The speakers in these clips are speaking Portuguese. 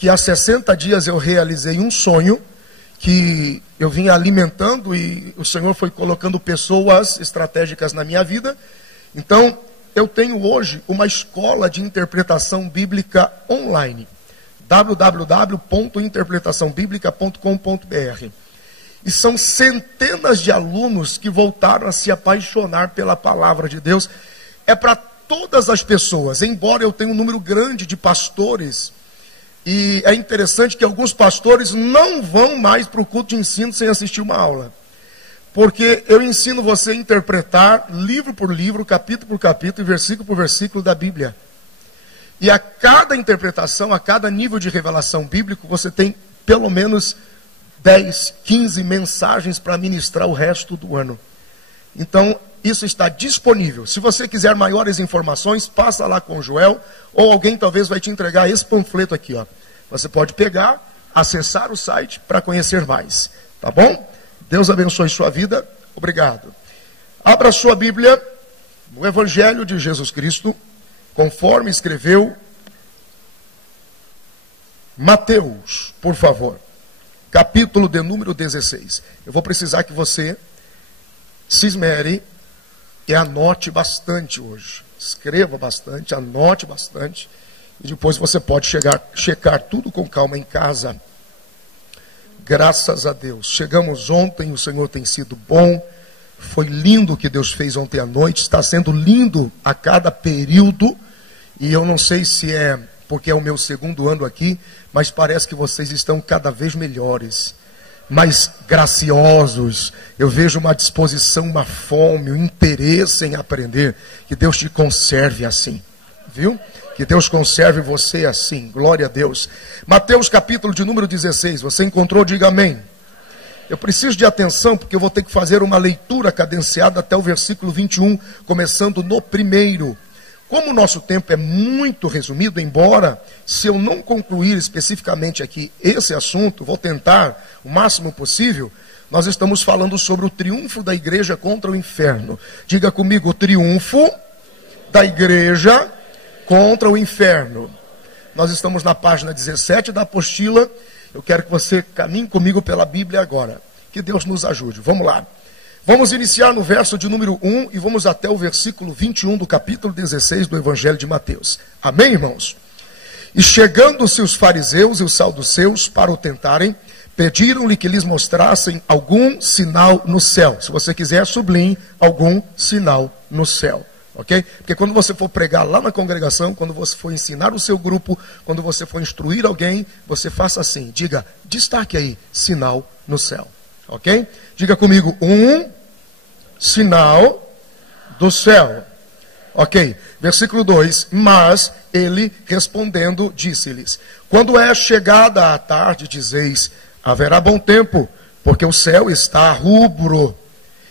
que há 60 dias eu realizei um sonho que eu vinha alimentando e o Senhor foi colocando pessoas estratégicas na minha vida. Então, eu tenho hoje uma escola de interpretação bíblica online, www.interpretaçãobiblica.com.br. E são centenas de alunos que voltaram a se apaixonar pela palavra de Deus. É para todas as pessoas, embora eu tenha um número grande de pastores. E é interessante que alguns pastores não vão mais para o culto de ensino sem assistir uma aula. Porque eu ensino você a interpretar livro por livro, capítulo por capítulo e versículo por versículo da Bíblia. E a cada interpretação, a cada nível de revelação bíblico, você tem pelo menos 10, 15 mensagens para ministrar o resto do ano. Então, isso está disponível. Se você quiser maiores informações, passa lá com o Joel, ou alguém talvez vai te entregar esse panfleto aqui, ó. Você pode pegar, acessar o site para conhecer mais. Tá bom? Deus abençoe sua vida. Obrigado. Abra sua Bíblia no Evangelho de Jesus Cristo, conforme escreveu Mateus, por favor. Capítulo de número 16. Eu vou precisar que você se esmere e anote bastante hoje. Escreva bastante, anote bastante. E depois você pode checar tudo com calma em casa. Graças a Deus. Chegamos ontem, o Senhor tem sido bom. Foi lindo o que Deus fez ontem à noite. Está sendo lindo a cada período. E eu não sei se é porque é o meu segundo ano aqui, mas parece que vocês estão cada vez melhores, mais graciosos. Eu vejo uma disposição, uma fome, um interesse em aprender. Que Deus te conserve assim, viu? Que Deus conserve você assim, glória a Deus. Mateus capítulo de número 16, você encontrou? Diga amém. Eu preciso de atenção, porque eu vou ter que fazer uma leitura cadenciada até o versículo 21, começando no primeiro. Como o nosso tempo é muito resumido, embora, se eu não concluir especificamente aqui esse assunto, vou tentar o máximo possível, nós estamos falando sobre o triunfo da igreja contra o inferno. Diga comigo, o triunfo da igreja contra o inferno. Nós estamos na página 17 da apostila. Eu quero que você caminhe comigo pela Bíblia agora. Que Deus nos ajude. Vamos lá. Vamos iniciar no verso de número 1 e vamos até o versículo 21 do capítulo 16 do Evangelho de Mateus. Amém, irmãos? E chegando-se os fariseus e os saduceus para o tentarem, pediram-lhe que lhes mostrassem algum sinal no céu. Se você quiser, sublinhe algum sinal no céu. Ok? Porque quando você for pregar lá na congregação, quando você for ensinar o seu grupo, quando você for instruir alguém, você faça assim, diga, destaque aí, sinal no céu. Ok? Diga comigo, um sinal do céu. Ok? Versículo 2, mas ele respondendo disse-lhes, quando é chegada a tarde, dizeis, haverá bom tempo, porque o céu está rubro,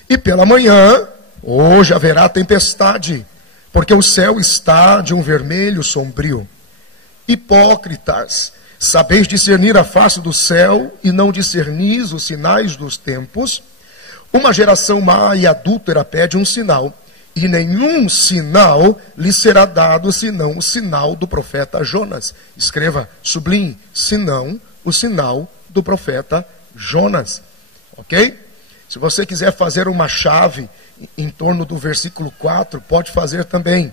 e pela manhã, hoje haverá tempestade, porque o céu está de um vermelho sombrio. Hipócritas, sabeis discernir a face do céu e não discernis os sinais dos tempos? Uma geração má e adúltera pede um sinal, e nenhum sinal lhe será dado, senão o sinal do profeta Jonas. Escreva, sublinhe, senão o sinal do profeta Jonas. Ok? Se você quiser fazer uma chave em torno do versículo 4, pode fazer também.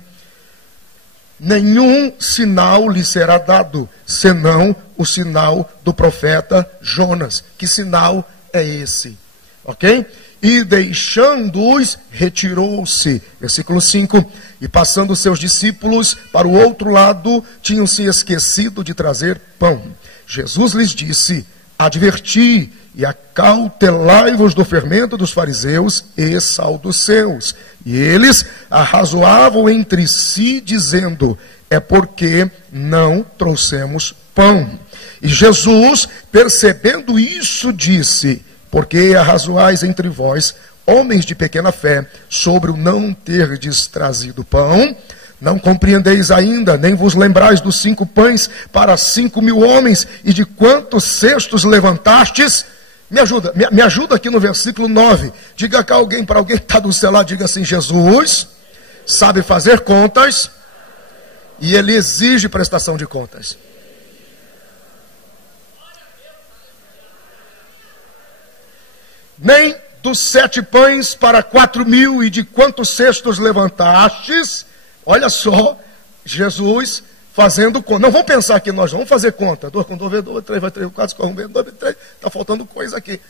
Nenhum sinal lhe será dado, senão o sinal do profeta Jonas. Que sinal é esse? Ok? E deixando-os, retirou-se. Versículo 5. E passando seus discípulos para o outro lado, tinham se esquecido de trazer pão. Jesus lhes disse, adverti e acautelai-vos do fermento dos fariseus e saduceus. E eles arrazoavam entre si, dizendo, é porque não trouxemos pão. E Jesus, percebendo isso, disse, porque arrazoais entre vós, homens de pequena fé, sobre o não terdes trazido pão? Não compreendeis ainda, nem vos lembrais dos 5 pães para 5.000 homens, e de quantos cestos levantastes? Me ajuda aqui no versículo 9. Diga cá para alguém que está do seu lado, diga assim, Jesus sabe fazer contas e ele exige prestação de contas. nem dos 7 pães para 4.000 e de quantos cestos levantastes. Olha só, Jesus fazendo conta. Não vamos pensar que nós vamos fazer conta. 2 com 2 vezes 2, 3 vai 3, 4 com 1 vezes 2 vezes 3. Está faltando coisa aqui.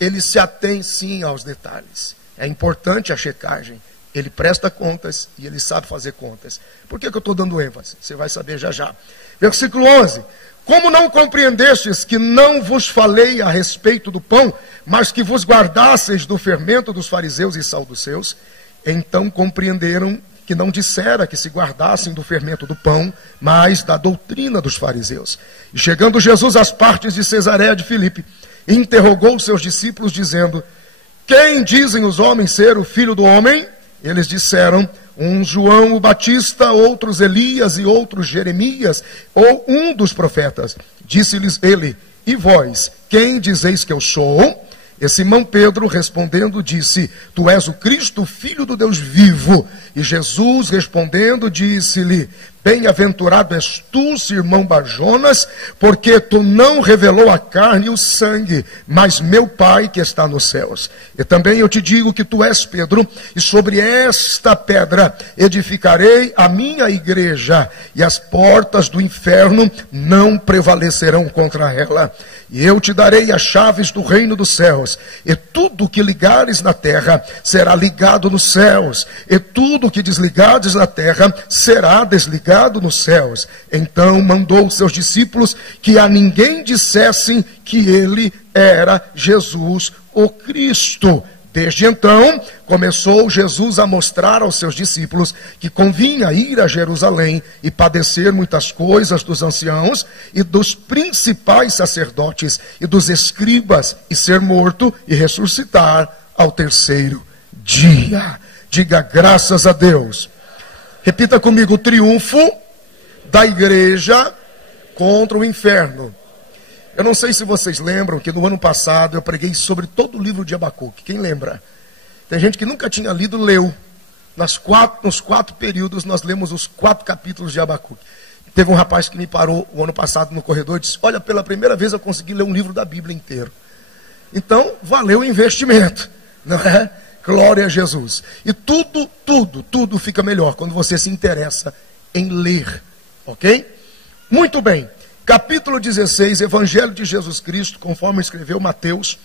Ele se atém sim aos detalhes. É importante a checagem. Ele presta contas e ele sabe fazer contas. Por que eu estou dando ênfase? Você vai saber já já. Versículo 11. Como não compreendestes que não vos falei a respeito do pão, mas que vos guardasseis do fermento dos fariseus e saduceus, então compreenderam que não dissera que se guardassem do fermento do pão, mas da doutrina dos fariseus. E chegando Jesus às partes de Cesareia de Filipe, interrogou os seus discípulos, dizendo: quem dizem os homens ser o Filho do Homem? Eles disseram: uns João o Batista, outros Elias e outros Jeremias, ou um dos profetas. Disse-lhes ele: e vós, quem dizeis que eu sou? E Simão Pedro respondendo disse: tu és o Cristo, filho do Deus vivo. E Jesus respondendo disse-lhe: bem-aventurado és tu, Simão Barjonas, porque tu não revelou a carne e o sangue, mas meu Pai que está nos céus. E também eu te digo que tu és Pedro, e sobre esta pedra edificarei a minha igreja, e as portas do inferno não prevalecerão contra ela. E eu te darei as chaves do reino dos céus, e tudo que ligares na terra será ligado nos céus, e tudo que desligares na terra será desligado nos céus. Então mandou os seus discípulos que a ninguém dissessem que ele era Jesus o Cristo. Desde então, começou Jesus a mostrar aos seus discípulos que convinha ir a Jerusalém e padecer muitas coisas dos anciãos e dos principais sacerdotes e dos escribas, e ser morto e ressuscitar ao terceiro dia. Diga graças a Deus. Repita comigo: o triunfo da igreja contra o inferno. Eu não sei se vocês lembram que no ano passado eu preguei sobre todo o livro de Abacuque. Quem lembra? Tem gente que nunca tinha lido, leu. Nos 4 períodos nós lemos os 4 capítulos de Abacuque. Teve um rapaz que me parou o ano passado no corredor e disse: olha, pela primeira vez eu consegui ler um livro da Bíblia inteiro. Então, valeu o investimento, não é? Glória a Jesus. E tudo fica melhor quando você se interessa em ler. Ok? Muito bem. Capítulo 16, Evangelho de Jesus Cristo, conforme escreveu Mateus.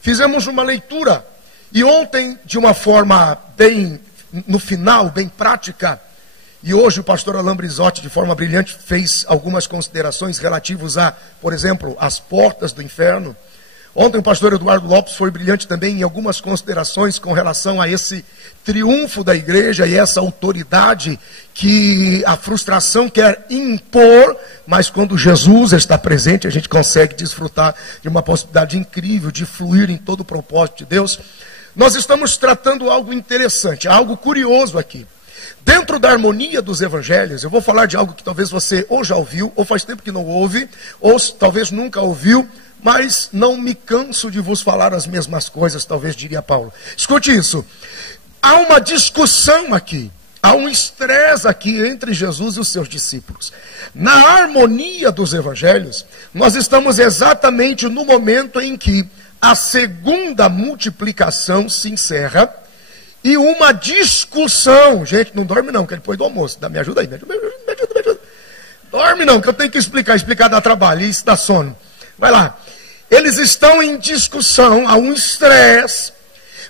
Fizemos uma leitura. E ontem, de uma forma bem, no final, bem prática, e hoje o pastor Alain Brizotti, de forma brilhante, fez algumas considerações relativas a, por exemplo, as portas do inferno. Ontem o pastor Eduardo Lopes foi brilhante também em algumas considerações com relação a esse triunfo da igreja e essa autoridade que a frustração quer impor, mas quando Jesus está presente a gente consegue desfrutar de uma possibilidade incrível de fluir em todo o propósito de Deus. Nós estamos tratando algo interessante, algo curioso aqui. Dentro da harmonia dos evangelhos, eu vou falar de algo que talvez você ou já ouviu, ou faz tempo que não ouve, ou talvez nunca ouviu, mas não me canso de vos falar as mesmas coisas, talvez diria Paulo. Escute isso. Há uma discussão aqui, há um estresse aqui entre Jesus e os seus discípulos. Na harmonia dos evangelhos, nós estamos exatamente no momento em que a segunda multiplicação se encerra e uma discussão. Gente, não dorme não, que é depois do almoço. Me ajuda aí, me ajuda. Dorme não, que eu tenho que explicar dá trabalho, e isso dá sono. Vai lá. Eles estão em discussão, há um estresse.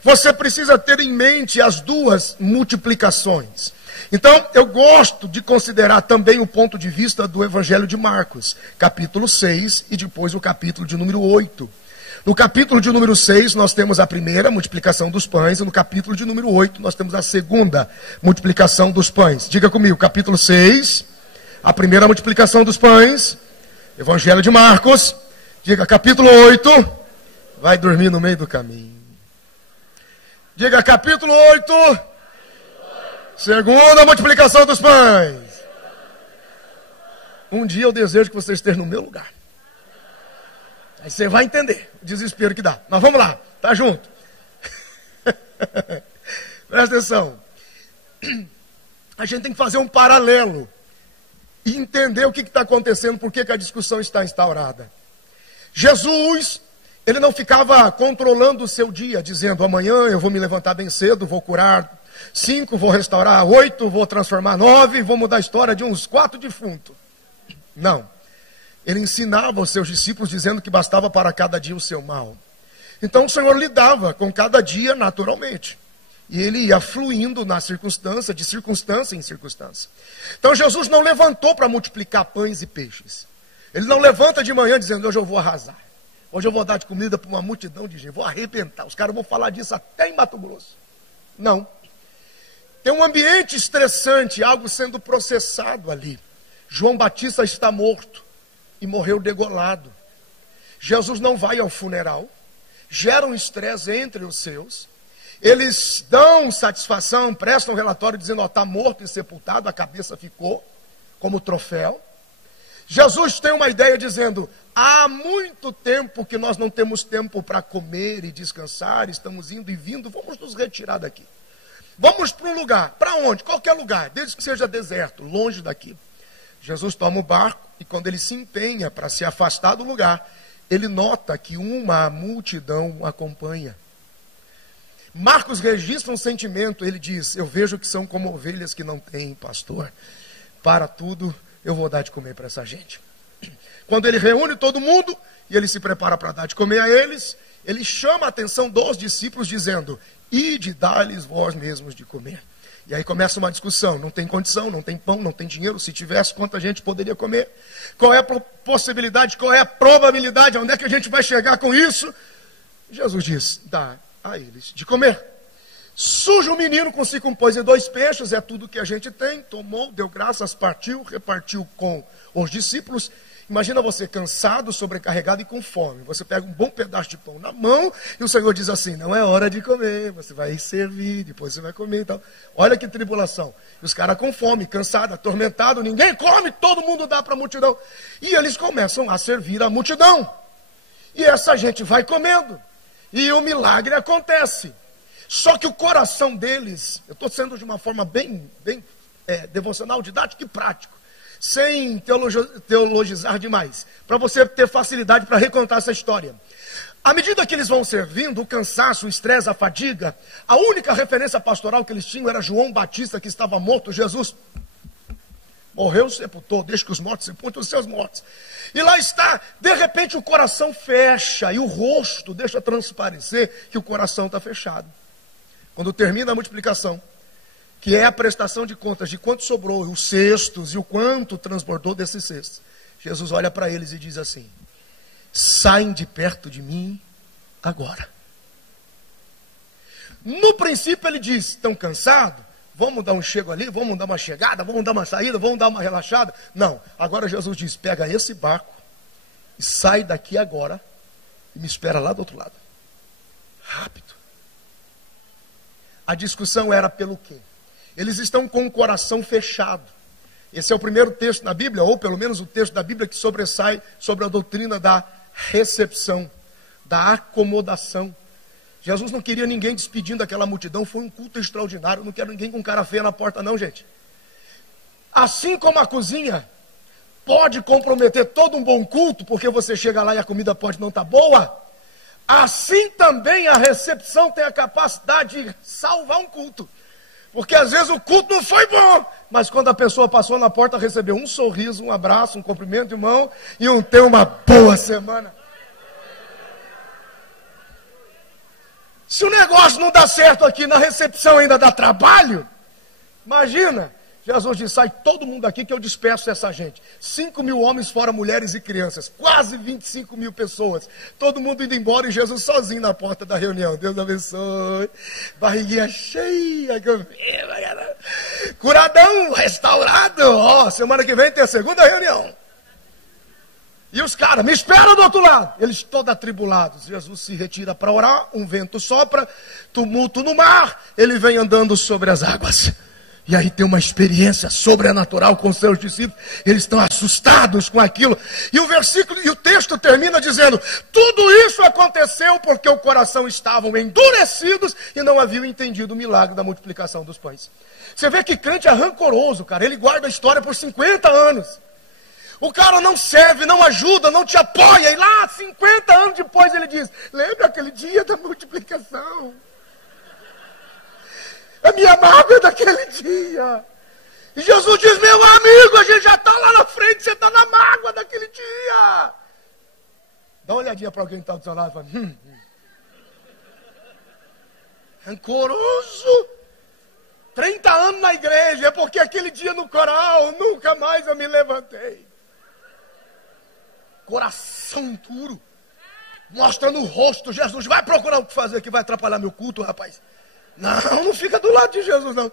Você precisa ter em mente as duas multiplicações. Então, eu gosto de considerar também o ponto de vista do Evangelho de Marcos, capítulo 6 e depois o capítulo de número 8. No capítulo de número 6, nós temos a primeira multiplicação dos pães, e no capítulo de número 8, nós temos a segunda multiplicação dos pães. Diga comigo, capítulo 6, a primeira multiplicação dos pães, Evangelho de Marcos. Diga, capítulo 8, vai dormir no meio do caminho. Diga, capítulo 8, segunda multiplicação dos pães. Um dia eu desejo que você esteja no meu lugar. Aí você vai entender o desespero que dá. Mas vamos lá, tá junto. Presta atenção. A gente tem que fazer um paralelo e entender o que está acontecendo, por que a discussão está instaurada. Jesus Ele não ficava controlando o seu dia, dizendo, amanhã eu vou me levantar bem cedo, vou curar 5, vou restaurar 8, vou transformar 9, vou mudar a história de uns 4 defuntos. Não. Ele ensinava aos seus discípulos, dizendo que bastava para cada dia o seu mal. Então o Senhor lidava com cada dia naturalmente. E ele ia fluindo na circunstância, de circunstância em circunstância. Então Jesus não levantou para multiplicar pães e peixes. Ele não levanta de manhã dizendo, hoje eu vou arrasar. Hoje eu vou dar de comida para uma multidão de gente, vou arrebentar. Os caras vão falar disso até em Mato Grosso. Não. Tem um ambiente estressante, algo sendo processado ali. João Batista está morto e morreu degolado. Jesus não vai ao funeral, gera um estresse entre os seus. Eles dão satisfação, prestam um relatório dizendo, está morto e sepultado, a cabeça ficou como troféu. Jesus tem uma ideia dizendo, há muito tempo que nós não temos tempo para comer e descansar, estamos indo e vindo, vamos nos retirar daqui. Vamos para um lugar, para onde? Qualquer lugar, desde que seja deserto, longe daqui. Jesus toma o barco e quando ele se empenha para se afastar do lugar, ele nota que uma multidão o acompanha. Marcos registra um sentimento, ele diz, eu vejo que são como ovelhas que não têm pastor. Para tudo, eu vou dar de comer para essa gente. Quando ele reúne todo mundo e ele se prepara para dar de comer a eles, ele chama a atenção dos discípulos dizendo, ide dar-lhes vós mesmos de comer. E aí começa uma discussão, não tem condição, não tem pão, não tem dinheiro, se tivesse, quanta gente poderia comer? Qual é a possibilidade, qual é a probabilidade, onde é que a gente vai chegar com isso? Jesus diz, dá a eles de comer. Surge um menino com 5 pães e 2 peixes, é tudo que a gente tem, tomou, deu graças, partiu, repartiu com os discípulos. Imagina você cansado, sobrecarregado e com fome. Você pega um bom pedaço de pão na mão e o Senhor diz assim, não é hora de comer, você vai servir, depois você vai comer e tal. Olha que tribulação. E os caras com fome, cansados, atormentados, ninguém come, todo mundo dá para a multidão. E eles começam a servir a multidão. E essa gente vai comendo. E o milagre acontece. Só que o coração deles, eu estou sendo de uma forma bem devocional, didático e prático. Sem teologizar demais, para você ter facilidade para recontar essa história. À medida que eles vão servindo, o cansaço, o estresse, a fadiga, a única referência pastoral que eles tinham era João Batista, que estava morto. Jesus morreu, sepultou, deixa que os mortos sepultem os seus mortos. E lá está, de repente o coração fecha e o rosto deixa transparecer que o coração está fechado. Quando termina a multiplicação, que é a prestação de contas de quanto sobrou, os cestos e o quanto transbordou desses cestos. Jesus olha para eles e diz assim, saem de perto de mim agora. No princípio ele diz, estão cansados? Vamos dar um chego ali, vamos dar uma chegada, vamos dar uma saída, vamos dar uma relaxada. Não, agora Jesus diz, pega esse barco e sai daqui agora e me espera lá do outro lado. Rápido. A discussão era pelo quê? Eles estão com o coração fechado. Esse é o primeiro texto na Bíblia, ou pelo menos o texto da Bíblia que sobressai sobre a doutrina da recepção, da acomodação. Jesus não queria ninguém despedindo aquela multidão, foi um culto extraordinário. Eu não quero ninguém com cara feia na porta não, gente. Assim como a cozinha pode comprometer todo um bom culto, porque você chega lá e a comida pode não estar boa, assim também a recepção tem a capacidade de salvar um culto. Porque às vezes o culto não foi bom, mas quando a pessoa passou na porta, recebeu um sorriso, um abraço, um cumprimento de mão e tenha uma boa semana. Se o negócio não dá certo aqui na recepção, ainda dá trabalho, imagina. Jesus diz, sai todo mundo aqui que eu despeço essa gente. 5.000 homens fora mulheres e crianças. Quase 25.000 pessoas. Todo mundo indo embora e Jesus sozinho na porta da reunião. Deus abençoe. Barriguinha cheia. Curadão, restaurado. Ó, semana que vem tem a segunda reunião. E os caras, me esperam do outro lado. Eles todos atribulados. Jesus se retira para orar. Um vento sopra. Tumulto no mar. Ele vem andando sobre as águas. E aí tem uma experiência sobrenatural com seus discípulos. Eles estão assustados com aquilo. E o versículo e o texto termina dizendo: tudo isso aconteceu porque o coração estavam endurecidos e não haviam entendido o milagre da multiplicação dos pães. Você vê que crente é rancoroso, cara. Ele guarda a história por 50 anos. O cara não serve, não ajuda, não te apoia. E lá, 50 anos depois, ele diz: lembra aquele dia da multiplicação? A minha mágoa é daquele dia. E Jesus diz: meu amigo, a gente já está lá na frente, você está na mágoa daquele dia. Dá uma olhadinha para alguém que está do seu lado e fala: rancoroso. 30 anos na igreja, é porque aquele dia no coral, nunca mais eu me levantei. Coração duro. Mostra no rosto, Jesus vai procurar o que fazer que vai atrapalhar meu culto, rapaz. Não fica do lado de Jesus, não.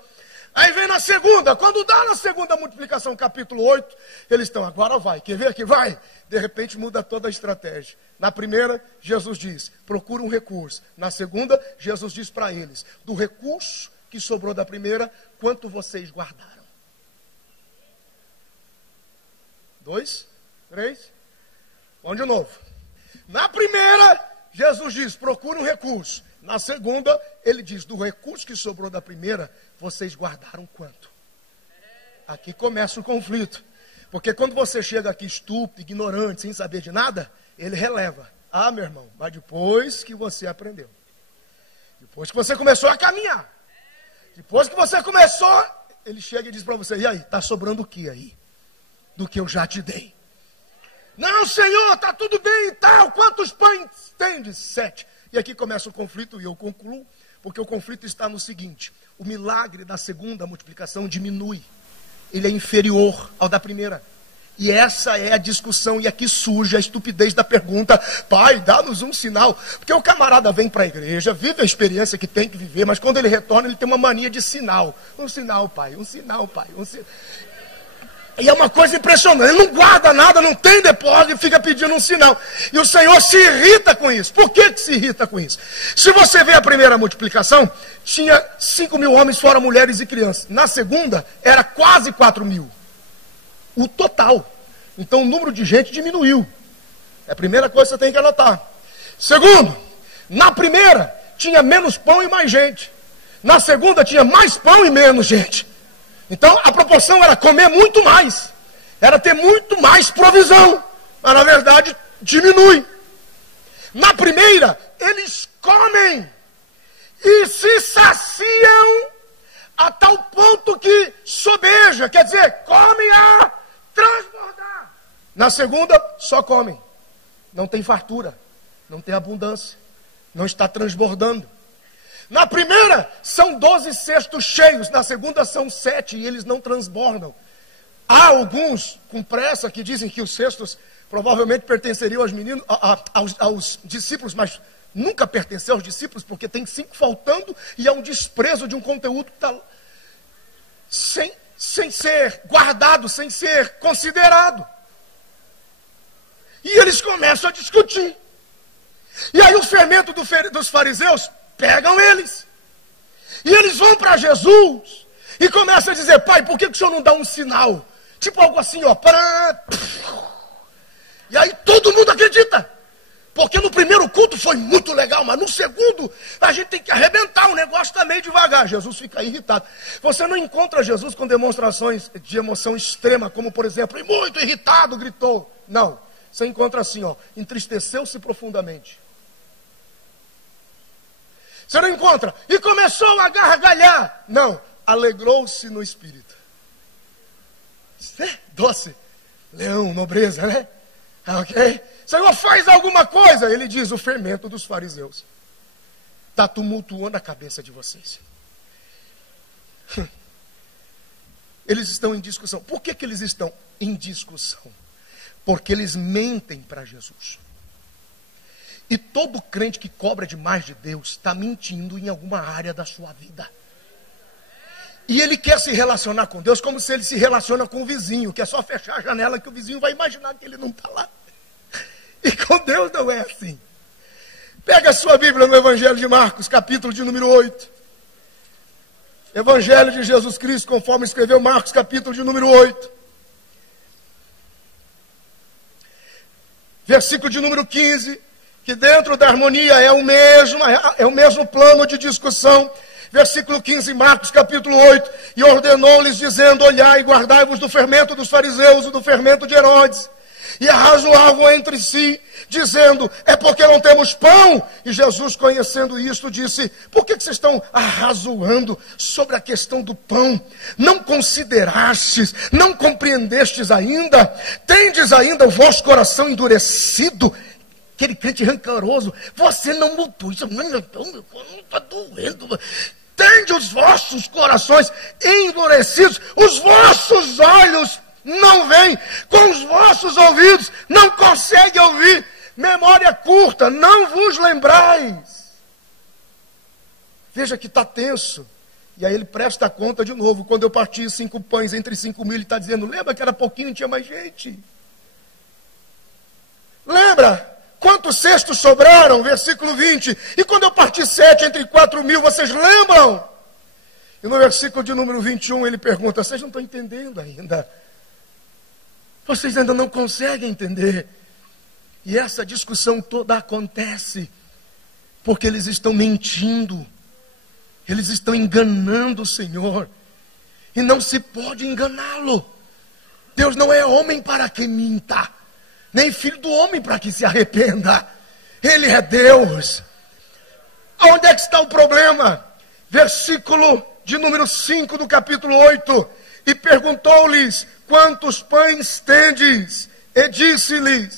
Aí vem na segunda, quando dá na segunda multiplicação, capítulo 8, eles estão, agora vai, quer ver que vai? De repente muda toda a estratégia. Na primeira, Jesus diz: procura um recurso. Na segunda, Jesus diz para eles: do recurso que sobrou da primeira, quanto vocês guardaram? 2, 3, vamos de novo. Na primeira, Jesus diz: procura um recurso. Na segunda, ele diz: do recurso que sobrou da primeira, vocês guardaram quanto? Aqui começa o conflito. Porque quando você chega aqui estúpido, ignorante, sem saber de nada, ele releva. Ah, meu irmão, mas depois que você aprendeu, depois que você começou a caminhar, depois que você começou, ele chega e diz para você: e aí, está sobrando o que aí? Do que eu já te dei. Não, Senhor, está tudo bem e tal. Quantos pães tem? De 7. E aqui começa o conflito e eu concluo, porque o conflito está no seguinte: o milagre da segunda multiplicação diminui. Ele é inferior ao da primeira. E essa é a discussão, e aqui surge a estupidez da pergunta: pai, dá-nos um sinal. Porque o camarada vem para a igreja, vive a experiência que tem que viver, mas quando ele retorna, ele tem uma mania de sinal. Um sinal, pai, um sinal, pai, um sinal. E é uma coisa impressionante, ele não guarda nada, não tem depósito e fica pedindo um sinal. E o Senhor se irrita com isso. Por que se irrita com isso? Se você vê a primeira multiplicação, tinha 5.000 homens fora mulheres e crianças. Na segunda, era quase 4.000. O total. Então o número de gente diminuiu. É a primeira coisa que você tem que anotar. Segundo, na primeira tinha menos pão e mais gente. Na segunda tinha mais pão e menos gente. Então a proporção era comer muito mais. Era ter muito mais provisão. Mas na verdade diminui. Na primeira eles comem e se saciam a tal ponto que sobeja. Quer dizer, comem a transbordar. Na segunda, só comem. Não tem fartura, não tem abundância, não está transbordando. Na primeira, são 12 cestos cheios. Na segunda, são 7 e eles não transbordam. Há alguns com pressa que dizem que os cestos provavelmente pertenceriam aos meninos, aos discípulos, mas nunca pertenceu aos discípulos, porque tem 5 faltando e há um desprezo de um conteúdo que está sem ser guardado, sem ser considerado. E eles começam a discutir. E aí o fermento dos fariseus pegam eles. E eles vão para Jesus e começam a dizer: pai, por que o senhor não dá um sinal? Tipo algo assim, ó. E aí todo mundo acredita. Porque no primeiro culto foi muito legal, mas no segundo a gente tem que arrebentar, o negócio está meio devagar. Jesus fica irritado. Você não encontra Jesus com demonstrações de emoção extrema, como por exemplo, e muito irritado, gritou. Não, você encontra assim, ó, entristeceu-se profundamente. Você não encontra, e começou a gargalhar. Não, alegrou-se no espírito. Doce, leão, nobreza, né? Ok? Senhor, faz alguma coisa. Ele diz: o fermento dos fariseus está tumultuando a cabeça de vocês. Eles estão em discussão. Por que eles estão em discussão? Porque eles mentem para Jesus. E todo crente que cobra demais de Deus está mentindo em alguma área da sua vida. E ele quer se relacionar com Deus como se ele se relaciona com o vizinho, que é só fechar a janela que o vizinho vai imaginar que ele não está lá. E com Deus não é assim. Pega a sua Bíblia no Evangelho de Marcos, capítulo de número 8. Evangelho de Jesus Cristo, conforme escreveu Marcos, capítulo de número 8. Versículo de número 15, que dentro da harmonia é o mesmo plano de discussão. Versículo 15, Marcos capítulo 8. E ordenou-lhes dizendo: olhai e guardai-vos do fermento dos fariseus e do fermento de Herodes. E arrazoavam entre si, dizendo: é porque não temos pão. E Jesus, conhecendo isto, disse: por que vocês estão arrazoando sobre a questão do pão? Não considerastes, não compreendestes ainda? Tendes ainda o vosso coração endurecido? Aquele crente rancoroso: você não mudou, isso não está doendo. Tende os vossos corações endurecidos, os vossos olhos não veem, com os vossos ouvidos não conseguem ouvir, memória curta, não vos lembrais. Veja que está tenso. E aí ele presta conta de novo. Quando eu parti 5 pães entre 5.000, ele está dizendo: lembra que era pouquinho e tinha mais gente? Lembra? Quantos cestos sobraram? Versículo 20. E quando eu parti 7 entre 4.000, vocês lembram? E no versículo de número 21 ele pergunta: vocês não estão entendendo ainda? Vocês ainda não conseguem entender. E essa discussão toda acontece porque eles estão mentindo. Eles estão enganando o Senhor. E não se pode enganá-lo. Deus não é homem para que minta, nem filho do homem para que se arrependa. Ele é Deus. Onde é que está o problema? Versículo de número 5 do capítulo 8. E perguntou-lhes: quantos pães tendes? E disse-lhe: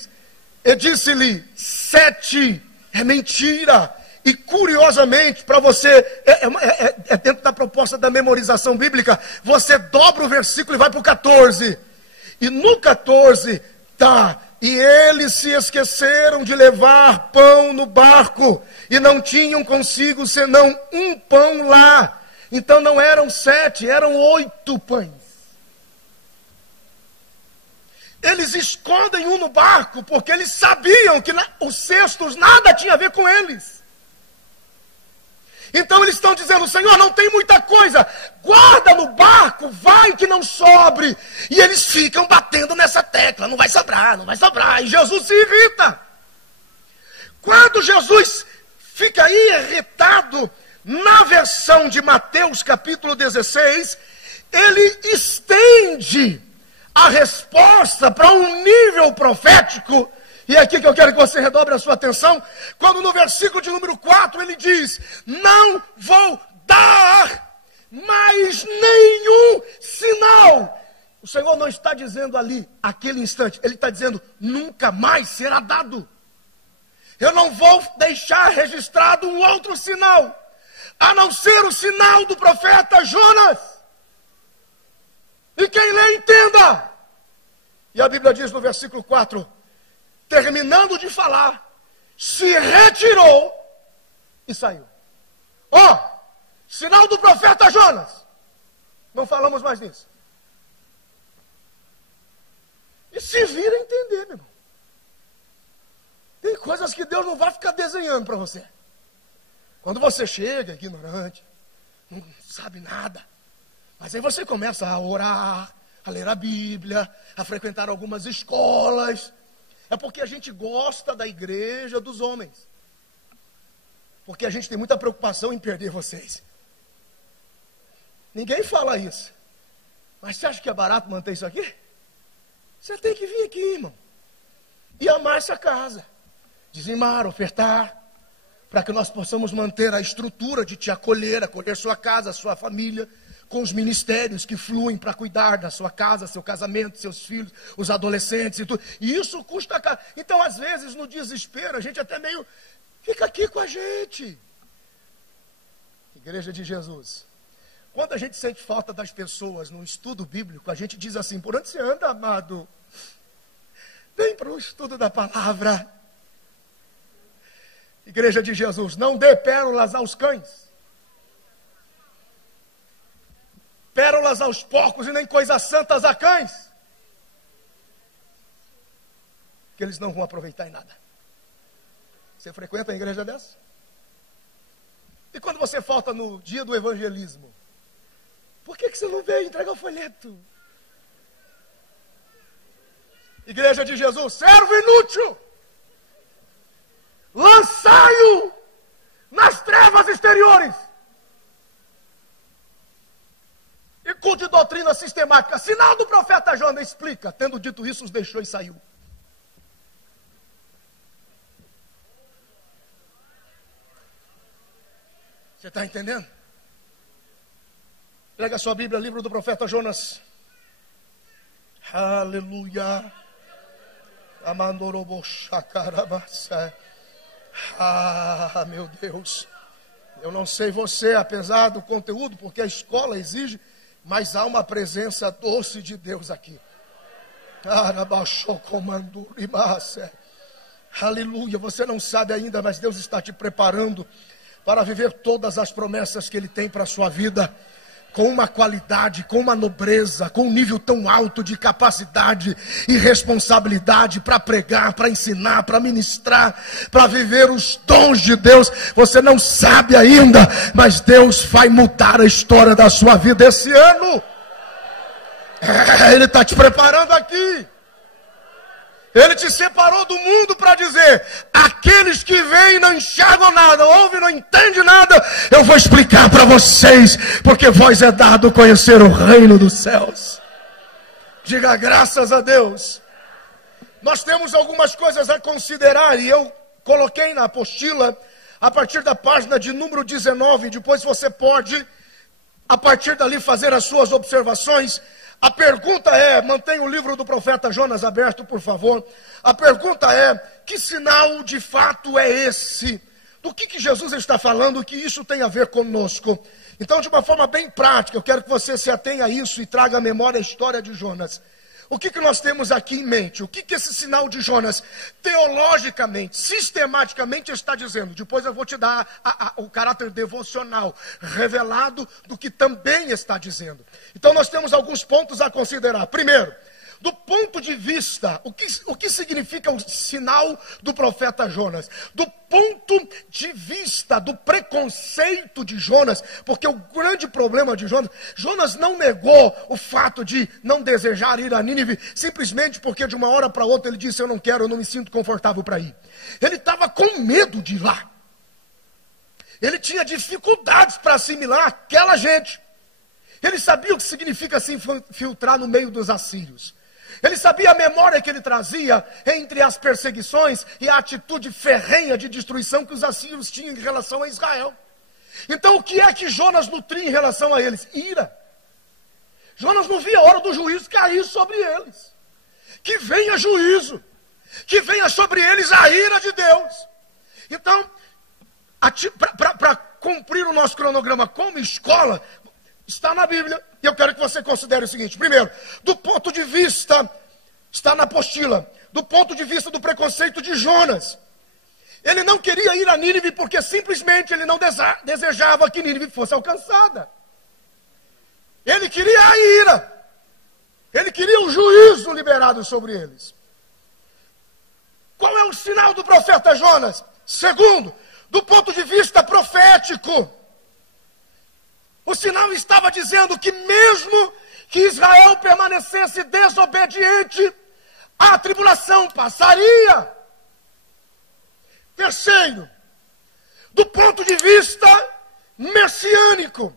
7. É mentira. E curiosamente, para você, é dentro da proposta da memorização bíblica, você dobra o versículo e vai para o 14. E no 14 tá: e eles se esqueceram de levar pão no barco, e não tinham consigo senão um pão lá. Então não eram 7, eram 8 pães. Eles escondem um no barco, porque eles sabiam que os cestos nada tinha a ver com eles. Então eles estão dizendo: Senhor, não tem muita coisa, guarda no barco, vai que não sobre. E eles ficam batendo nessa tecla: não vai sobrar, não vai sobrar. E Jesus se irrita. Quando Jesus fica aí irritado, na versão de Mateus capítulo 16, ele estende a resposta para um nível profético. E é aqui que eu quero que você redobre a sua atenção, quando no versículo de número 4 ele diz: não vou dar mais nenhum sinal. O Senhor não está dizendo ali, aquele instante, ele está dizendo: nunca mais será dado. Eu não vou deixar registrado um outro sinal, a não ser o sinal do profeta Jonas. E quem lê, entenda. E a Bíblia diz no versículo 4, terminando de falar, se retirou e saiu. Sinal do profeta Jonas. Não falamos mais nisso. E se vira a entender, meu irmão. Tem coisas que Deus não vai ficar desenhando para você. Quando você chega ignorante, não sabe nada, mas aí você começa a orar, a ler a Bíblia, a frequentar algumas escolas. É porque a gente gosta da igreja dos homens. Porque a gente tem muita preocupação em perder vocês. Ninguém fala isso. Mas você acha que é barato manter isso aqui? Você tem que vir aqui, irmão. E amar essa casa. Dizimar, ofertar. Para que nós possamos manter a estrutura de te acolher sua casa, sua família, com os ministérios que fluem para cuidar da sua casa, seu casamento, seus filhos, os adolescentes e tudo. E isso custa caro. Então, às vezes, no desespero, a gente até meio fica aqui com a gente. Igreja de Jesus. Quando a gente sente falta das pessoas no estudo bíblico, a gente diz assim: por onde você anda, amado? Vem para o estudo da palavra. Igreja de Jesus, não dê pérolas aos cães, pérolas aos porcos e nem coisas santas a cães, que eles não vão aproveitar em nada. Você frequenta a igreja dessa? E quando você falta no dia do evangelismo, por que você não veio entregar o folheto? Igreja de Jesus, servo inútil, lançai-o nas trevas exteriores. E culto de doutrina sistemática. Sinal do profeta Jonas, explica. Tendo dito isso, os deixou e saiu. Você está entendendo? Pega a sua Bíblia, livro do profeta Jonas. Aleluia. Ah, meu Deus. Eu não sei você, apesar do conteúdo, porque a escola exige, mas há uma presença doce de Deus aqui. Aleluia. Você não sabe ainda, mas Deus está te preparando para viver todas as promessas que Ele tem para a sua vida, com uma qualidade, com uma nobreza, com um nível tão alto de capacidade e responsabilidade para pregar, para ensinar, para ministrar, para viver os dons de Deus. Você não sabe ainda, mas Deus vai mudar a história da sua vida esse ano. Ele está te preparando aqui. Ele te separou do mundo para dizer: aqueles que veem não enxergam nada, ouvem não entendem nada, eu vou explicar para vocês, porque vós é dado conhecer o reino dos céus. Diga graças a Deus. Nós temos algumas coisas a considerar, e eu coloquei na apostila, a partir da página de número 19, depois você pode, a partir dali, fazer as suas observações. A pergunta é, mantenha o livro do profeta Jonas aberto, por favor. A pergunta é, que sinal de fato é esse? Do que Jesus está falando, que isso tem a ver conosco? Então, de uma forma bem prática, eu quero que você se atenha a isso e traga à memória a história de Jonas. O que nós temos aqui em mente? O que esse sinal de Jonas, teologicamente, sistematicamente está dizendo? Depois eu vou te dar o caráter devocional, revelado do que também está dizendo. Então nós temos alguns pontos a considerar. Primeiro, do ponto de vista, o que significa o sinal do profeta Jonas? Do ponto de vista do preconceito de Jonas, porque o grande problema de Jonas não negou o fato de não desejar ir a Nínive, simplesmente porque de uma hora para outra ele disse: eu não quero, eu não me sinto confortável para ir. Ele estava com medo de ir lá. Ele tinha dificuldades para assimilar aquela gente. Ele sabia o que significa se infiltrar no meio dos assírios. Ele sabia a memória que ele trazia entre as perseguições e a atitude ferrenha de destruição que os assírios tinham em relação a Israel. Então o que é que Jonas nutria em relação a eles? Ira. Jonas não via a hora do juízo cair sobre eles. Que venha juízo. Que venha sobre eles a ira de Deus. Então, para cumprir o nosso cronograma como escola, está na Bíblia, e eu quero que você considere o seguinte. Primeiro, do ponto de vista, está na apostila, do ponto de vista do preconceito de Jonas. Ele não queria ir a Nínive porque simplesmente ele não desejava que Nínive fosse alcançada. Ele queria a ira. Ele queria o juízo liberado sobre eles. Qual é o sinal do profeta Jonas? Segundo, do ponto de vista profético, o sinal estava dizendo que mesmo que Israel permanecesse desobediente, a tribulação passaria. Terceiro, do ponto de vista messiânico,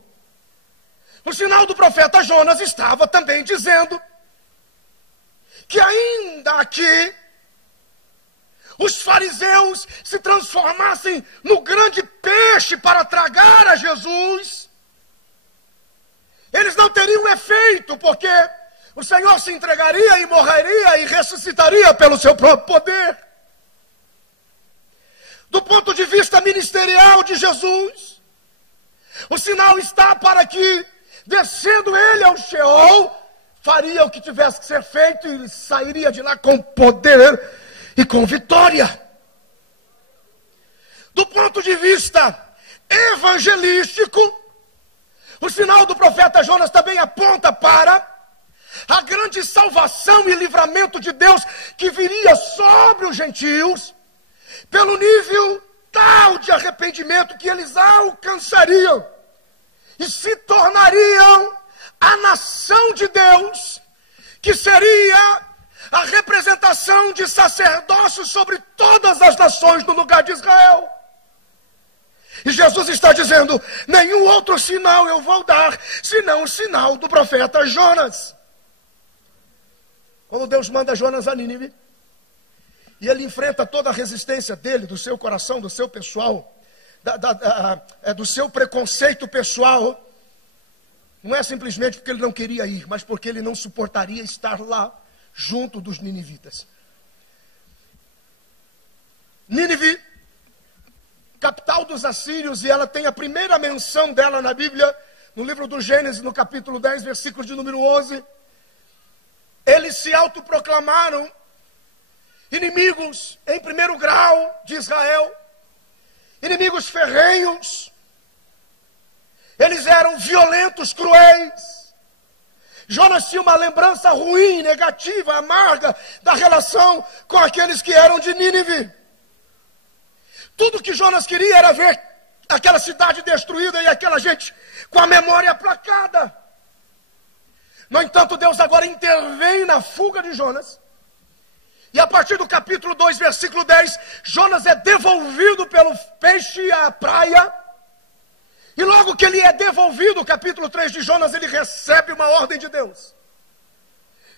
o sinal do profeta Jonas estava também dizendo que ainda que os fariseus se transformassem no grande peixe para tragar a Jesus, eles não teriam efeito, porque o Senhor se entregaria e morreria e ressuscitaria pelo seu próprio poder. Do ponto de vista ministerial de Jesus, o sinal está para que, descendo ele ao Sheol, faria o que tivesse que ser feito e sairia de lá com poder e com vitória. Do ponto de vista evangelístico, o sinal do profeta Jonas também aponta para a grande salvação e livramento de Deus que viria sobre os gentios, pelo nível tal de arrependimento que eles alcançariam e se tornariam a nação de Deus, que seria a representação de sacerdócio sobre todas as nações do lugar de Israel. E Jesus está dizendo: nenhum outro sinal eu vou dar, senão o sinal do profeta Jonas. Quando Deus manda Jonas a Nínive, e ele enfrenta toda a resistência dele, do seu coração, do seu pessoal, do seu preconceito pessoal, não é simplesmente porque ele não queria ir, mas porque ele não suportaria estar lá, junto dos ninivitas. Nínive, capital dos assírios, e ela tem a primeira menção dela na Bíblia, no livro do Gênesis, no capítulo 10, versículo de número 11. Eles se autoproclamaram inimigos em primeiro grau de Israel, inimigos ferrenhos. Eles eram violentos, cruéis. Jonas tinha uma lembrança ruim, negativa, amarga da relação com aqueles que eram de Nínive. Tudo que Jonas queria era ver aquela cidade destruída e aquela gente com a memória aplacada. No entanto, Deus agora intervém na fuga de Jonas. E a partir do capítulo 2, versículo 10, Jonas é devolvido pelo peixe à praia. E logo que ele é devolvido, capítulo 3 de Jonas, ele recebe uma ordem de Deus.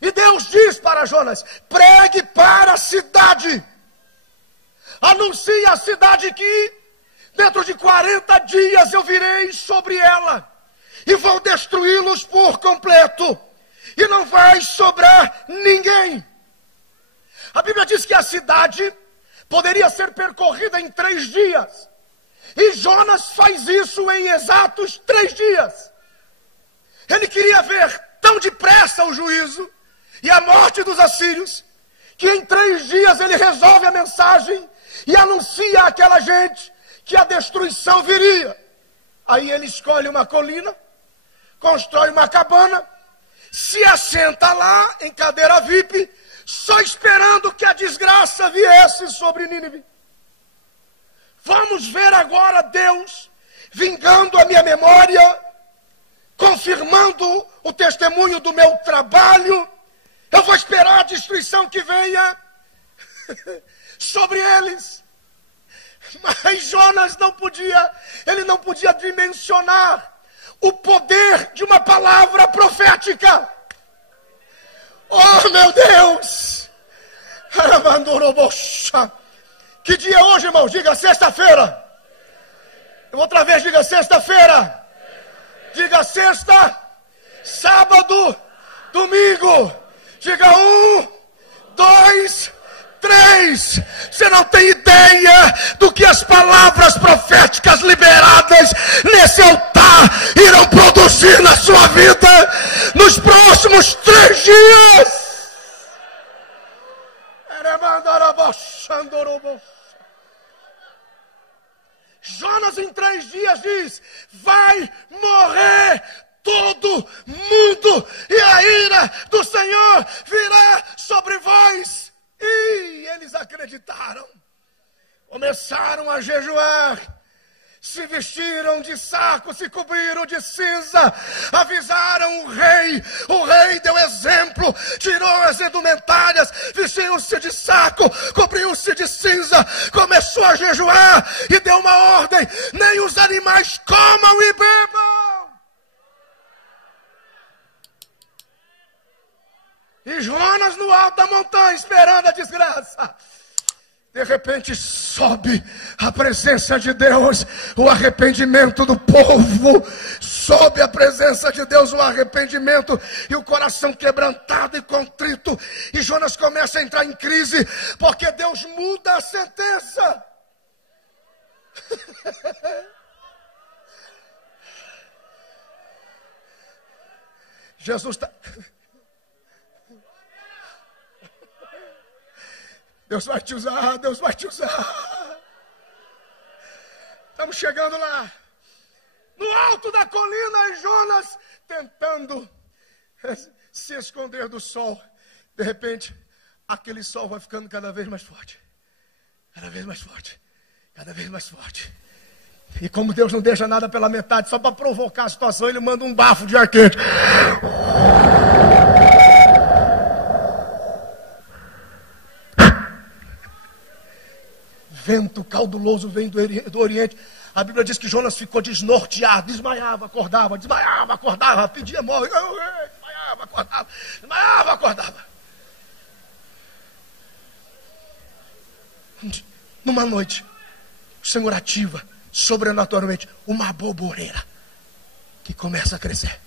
E Deus diz para Jonas: pregue para a cidade. Anuncie à cidade que dentro de 40 dias eu virei sobre ela. E vou destruí-los por completo. E não vai sobrar ninguém. A Bíblia diz que a cidade poderia ser percorrida em 3 dias. E Jonas faz isso em exatos 3 dias. Ele queria ver tão depressa o juízo e a morte dos assírios, que em 3 dias ele resolve a mensagem e anuncia àquela gente que a destruição viria. Aí ele escolhe uma colina, constrói uma cabana, se assenta lá em cadeira VIP, só esperando que a desgraça viesse sobre Nínive. Vamos ver agora Deus vingando a minha memória, confirmando o testemunho do meu trabalho. Eu vou esperar a destruição que venha sobre eles. Mas Jonas não podia dimensionar o poder de uma palavra profética. Oh, meu Deus! Que dia é hoje, irmão? Diga sexta-feira. Outra vez, diga sexta-feira. Diga sexta, sábado, domingo. Diga 1, 2, 3. Você não tem ideia do que as palavras proféticas liberadas nesse altar irão produzir na sua vida nos próximos 3 dias. Jonas em 3 dias diz: vai morrer todo mundo, e a ira do Senhor virá sobre vós. E eles acreditaram, começaram a jejuar, se vestiram de saco, se cobriram de cinza, avisaram o rei deu exemplo, tirou as indumentárias, vestiram-se de saco, cobriu-se de cinza, começou a jejuar e deu uma ordem: nem os animais comam e bebam. E Jonas no alto da montanha esperando a desgraça. De repente sobe a presença de Deus, o arrependimento do povo, sobe a presença de Deus, o arrependimento e o coração quebrantado e contrito. E Jonas começa a entrar em crise, porque Deus muda a sentença. Jesus está... Deus vai te usar, Deus vai te usar. Estamos chegando lá. No alto da colina, Jonas tentando se esconder do sol. De repente, aquele sol vai ficando cada vez mais forte. Cada vez mais forte. Cada vez mais forte. E como Deus não deixa nada pela metade, só para provocar a situação, ele manda um bafo de ar quente. vento cauduloso vem do Oriente. A Bíblia diz que Jonas ficou desnorteado, desmaiava, acordava, pedia morre, desmaiava, acordava. Numa noite, o Senhor ativa sobrenaturalmente uma aboboreira que começa a crescer.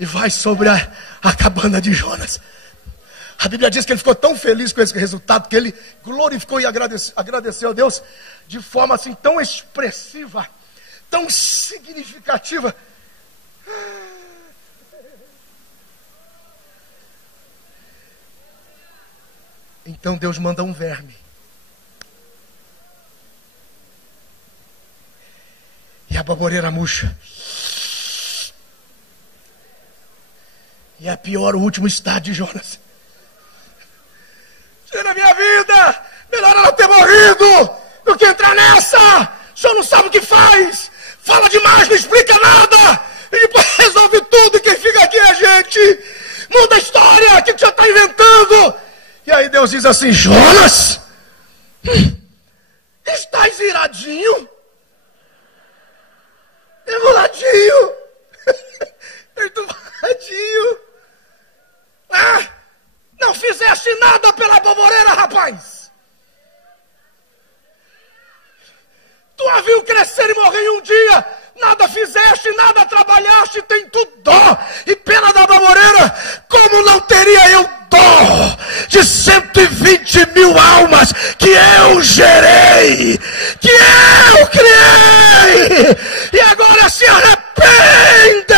E vai sobre a cabana de Jonas. A Bíblia diz que ele ficou tão feliz com esse resultado que ele glorificou e agradeceu a Deus de forma assim tão expressiva, tão significativa. Então Deus manda um verme. E a baboreira murcha. E é pior o último estágio de Jonas. Tira a minha vida! Melhor ela ter morrido do que entrar nessa! O senhor não sabe o que faz! Fala demais, não explica nada! E depois resolve tudo e quem fica aqui é a gente! Muda a história! O que o senhor está inventando? E aí Deus diz assim: Jonas! Estás iradinho? Enroladinho? Perturbadinho? Ah! Não fizeste nada pela baboreira, rapaz! Tu a viu crescer e morrer em um dia! Nada fizeste, nada trabalhaste, tem tu dó e pena da baboreira! Como não teria eu dó de 120.000 almas que eu gerei, que eu criei, e agora se arrependem!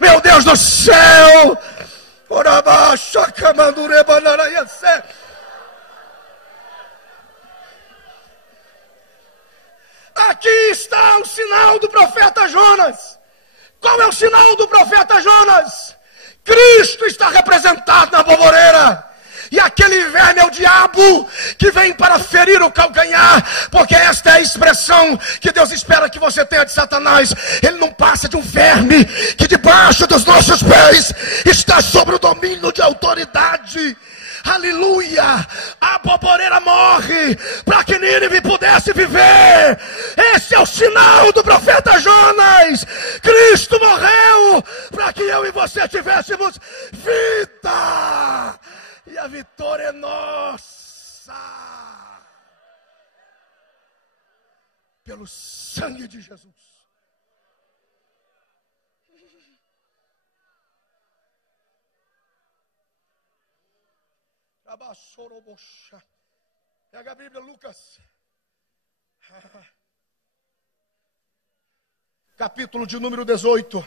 Meu Deus do céu! Aqui está o sinal do profeta Jonas. Qual é o sinal do profeta Jonas? Cristo está representado na baboreira. E aquele verme é o diabo que vem para ferir o calcanhar, porque esta é a expressão que Deus espera que você tenha de Satanás. Ele não passa de um verme que debaixo dos nossos pés está sobre o domínio de autoridade. Aleluia! A baboreira morre para que Nínive pudesse viver. Esse é o sinal do profeta Jonas. Cristo morreu para que eu e você tivéssemos vida. E a vitória é nossa. Pelo sangue de Jesus. Pega a Bíblia, Lucas. Capítulo de número 18.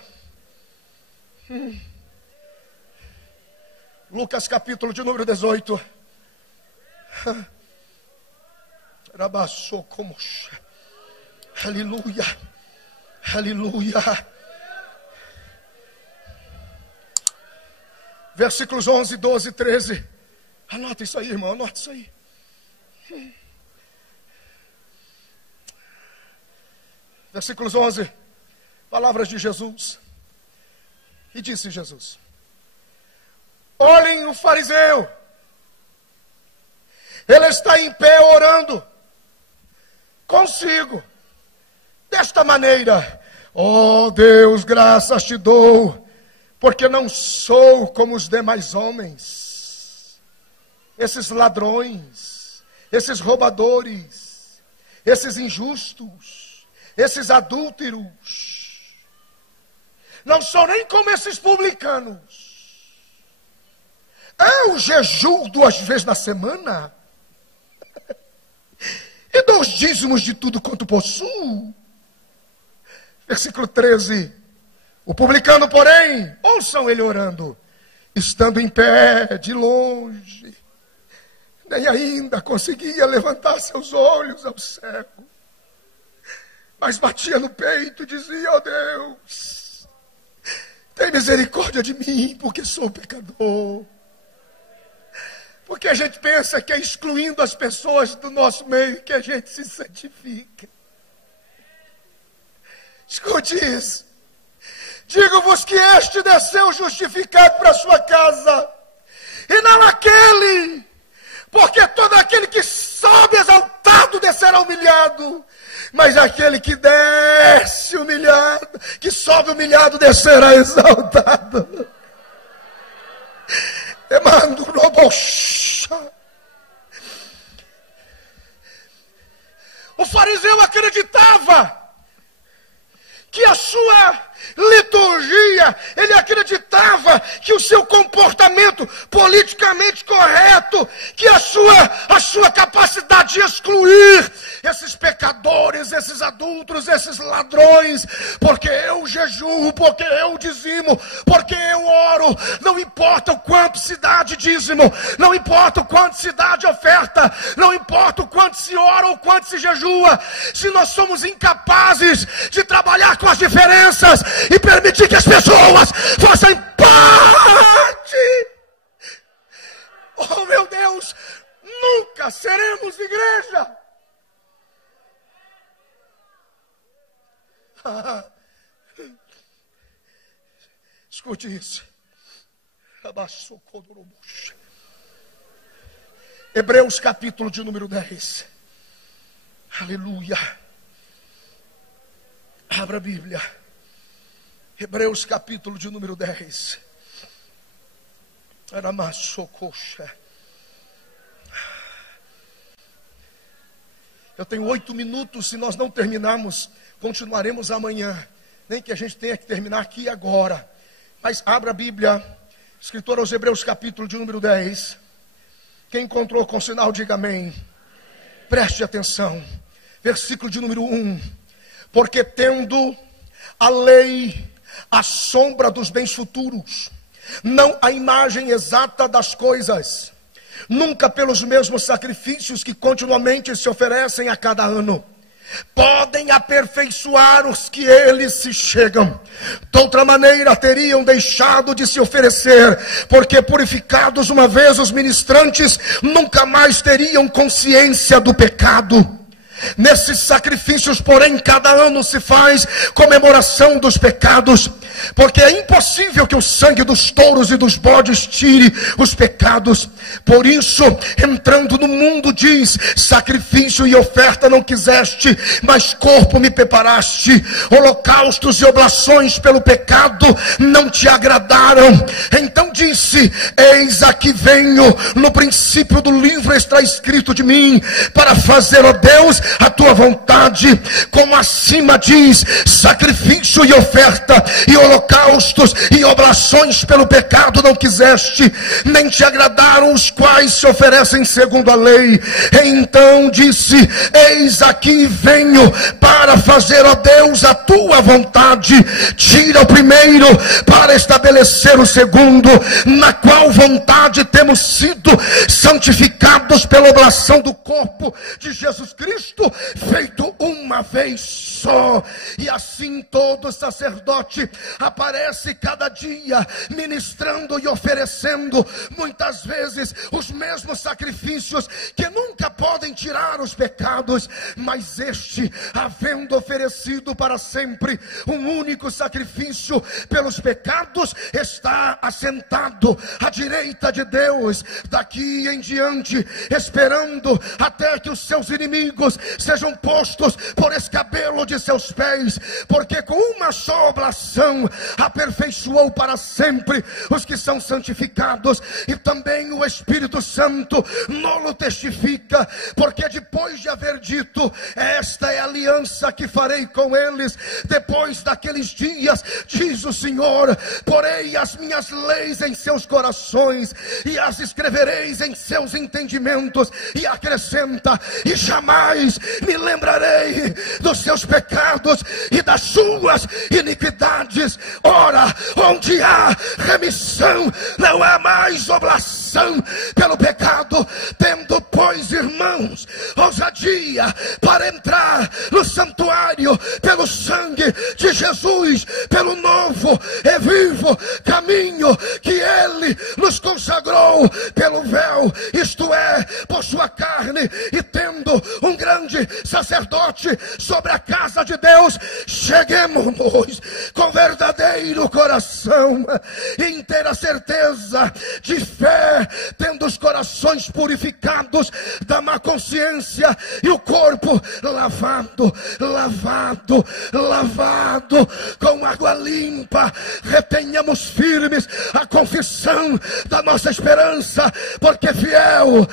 Lucas, capítulo de número 18. Aleluia. Aleluia. Versículos 11, 12 e 13. Anota isso aí, irmão, anota isso aí. Versículos 11. Palavras de Jesus. E disse Jesus: olhem o fariseu. Ele está em pé orando consigo. Desta maneira: ó Deus, graças te dou, porque não sou como os demais homens, esses ladrões, esses roubadores, esses injustos, esses adúlteros. Não sou nem como esses publicanos. Eu jejuo 2 vezes na semana e dou os dízimos de tudo quanto possuo. Versículo 13. O publicano, porém, ouçam ele orando, estando em pé de longe, nem ainda conseguia levantar seus olhos ao céu, mas batia no peito e dizia: ó Deus, tem misericórdia de mim, porque sou pecador. Porque a gente pensa que é excluindo as pessoas do nosso meio que a gente se santifica. Escute isso. Digo-vos que este desceu justificado para a sua casa, e não aquele Porque todo aquele que sobe exaltado descerá humilhado, mas aquele que desce humilhado, que sobe humilhado, descerá exaltado. Demando robocha. O fariseu acreditava que a sua liturgia, ele acreditava que o seu comportamento politicamente correto, que a sua capacidade de excluir esses pecadores, esses adúlteros, esses ladrões, porque eu jejuo, porque eu dizimo, porque eu oro, não importa o quanto se dá de dízimo, não importa o quanto se dá de oferta, não importa o quanto se ora ou quanto se jejua, se nós somos incapazes de trabalhar com as diferenças e permitir que as pessoas façam parte, oh meu Deus, nunca seremos igreja. Escute isso. Hebreus capítulo de número 10. Aleluia. Abra a Bíblia. Hebreus capítulo de número 10. Eu tenho 8 minutos. Se nós não terminarmos, continuaremos amanhã. Nem que a gente tenha que terminar aqui agora. Mas abra a Bíblia. Escritor aos Hebreus capítulo de número 10. Quem encontrou com sinal, diga amém. Preste atenção. Versículo de número 1. Porque tendo a lei a sombra dos bens futuros, não a imagem exata das coisas, nunca pelos mesmos sacrifícios que continuamente se oferecem a cada ano, podem aperfeiçoar os que eles se chegam. De outra maneira teriam deixado de se oferecer, porque purificados uma vez os ministrantes, nunca mais teriam consciência do pecado. Nesses sacrifícios, porém, cada ano se faz comemoração dos pecados, porque é impossível que o sangue dos touros e dos bodes tire os pecados. Por isso, entrando no mundo, diz: sacrifício e oferta não quiseste, mas corpo me preparaste. Holocaustos e oblações pelo pecado não te agradaram. Então disse: eis aqui venho. No princípio do livro está escrito de mim, para fazer, ó Deus, a tua vontade. Como acima diz: sacrifício e oferta e holocaustos e oblações pelo pecado não quiseste, nem te agradaram os quais se oferecem segundo a lei. Então disse: eis aqui venho para fazer, ó Deus, a tua vontade. Tira o primeiro para estabelecer o segundo, na qual vontade temos sido santificados pela oblação do corpo de Jesus Cristo, feito uma vez só. E assim todo sacerdote aparece cada dia ministrando e oferecendo muitas vezes os mesmos sacrifícios que nunca podem tirar os pecados, mas este, havendo oferecido para sempre um único sacrifício pelos pecados, está assentado à direita de Deus daqui em diante, esperando até que os seus inimigos sejam postos por escabelo de seus pés, porque com uma só oblação aperfeiçoou para sempre os que são santificados. E também o Espírito Santo nolo testifica, porque depois de haver dito: esta é a aliança que farei com eles depois daqueles dias, diz o Senhor, porei as minhas leis em seus corações e as escrevereis em seus entendimentos. E acrescenta: e jamais me lembrarei dos seus pecados e das suas iniquidades. Ora, onde há remissão, não há mais oblação pelo pecado. Tendo, pois, irmãos, ousadia para entrar no santuário pelo sangue de Jesus, pelo novo e vivo caminho caminho que Ele nos consagrou pelo véu, isto é, por sua carne, e tendo um grande sacerdote sobre a casa de Deus, cheguemos-nos com verdadeiro coração e inteira certeza de fé, tendo os corações purificados da má consciência e o corpo lavado com água limpa. Retenhamos firmes a confissão da nossa esperança, porque fiel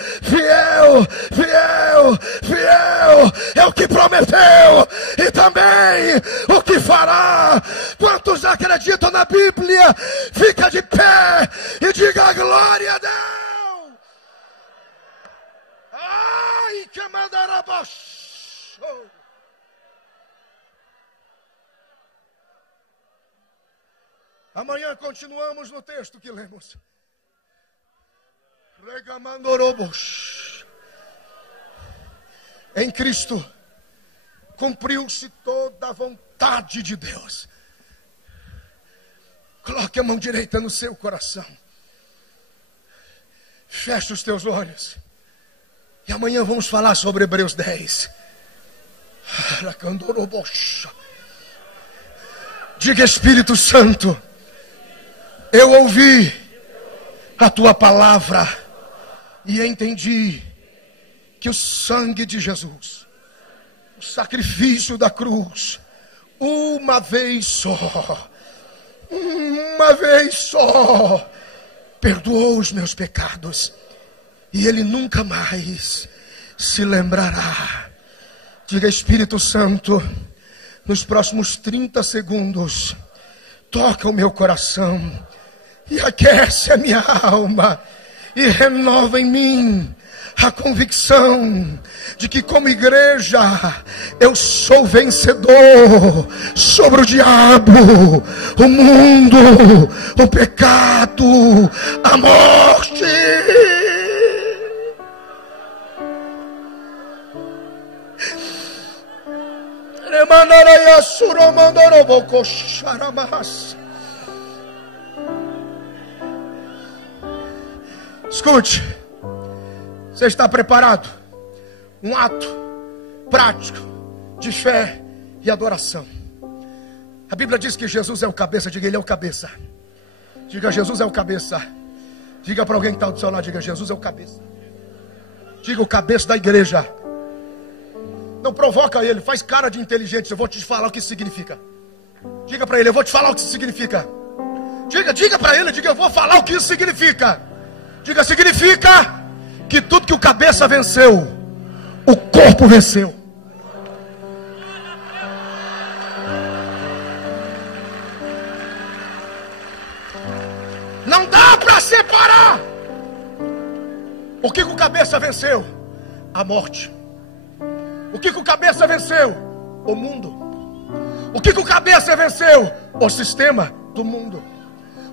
é o que prometeu e também o que fará. Quantos acreditam na Bíblia? Fica de pé e diga glória a Deus. Ai, que mandará. Amanhã continuamos no texto que lemos. Em Cristo cumpriu-se toda a vontade de Deus. Coloque a mão direita no seu coração. Feche os teus olhos. E amanhã vamos falar sobre Hebreus 10. Diga: Espírito Santo, eu ouvi a tua palavra e entendi que o sangue de Jesus, o sacrifício da cruz, uma vez só, perdoou os meus pecados e Ele nunca mais se lembrará. Diga: Espírito Santo, nos próximos 30 segundos, toca o meu coração e aquece a minha alma e renova em mim a convicção de que, como igreja, eu sou vencedor sobre o diabo, o mundo, o pecado, a morte. Escute, você está preparado? Um ato prático de fé e adoração. A Bíblia diz que Jesus é o cabeça. Diga: Ele é o cabeça. Diga: Jesus é o cabeça. Diga para alguém que está do seu lado: diga: Jesus é o cabeça. Diga: o cabeça da igreja. Não provoca ele, faz cara de inteligente. Eu vou te falar o que isso significa. Diga para ele: eu vou te falar o que isso significa. Diga para ele: diga: eu vou falar o que isso significa. Diga: significa que tudo que o cabeça venceu, o corpo venceu. Não dá para separar. O que o cabeça venceu? A morte. O que o cabeça venceu? O mundo. O que o cabeça venceu? O sistema do mundo.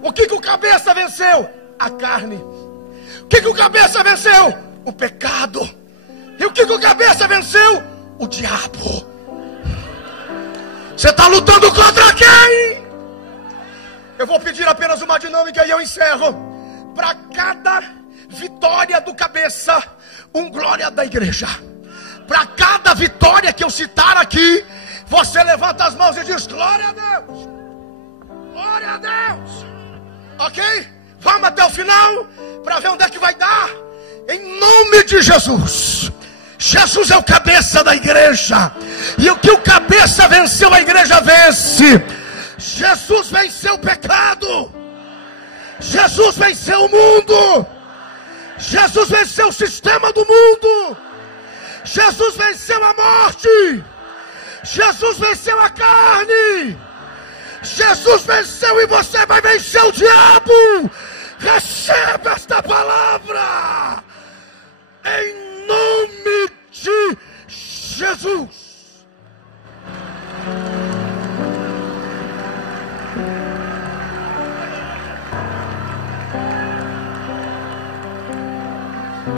O que o cabeça venceu? A carne. O que o cabeça venceu? O pecado. E o que o cabeça venceu? O diabo. Você está lutando contra quem? Eu vou pedir apenas uma dinâmica e eu encerro. Para cada vitória do cabeça, glória da igreja. Para cada vitória que eu citar aqui, você levanta as mãos e diz: glória a Deus. Glória a Deus. Ok? Vamos até o final para ver onde é que vai dar. Em nome de Jesus. Jesus é o cabeça da igreja. E o que o cabeça venceu, a igreja vence. Jesus venceu o pecado. Jesus venceu o mundo. Jesus venceu o sistema do mundo. Jesus venceu a morte. Jesus venceu a carne. Jesus venceu e você vai vencer o diabo. Receba esta palavra em nome de Jesus.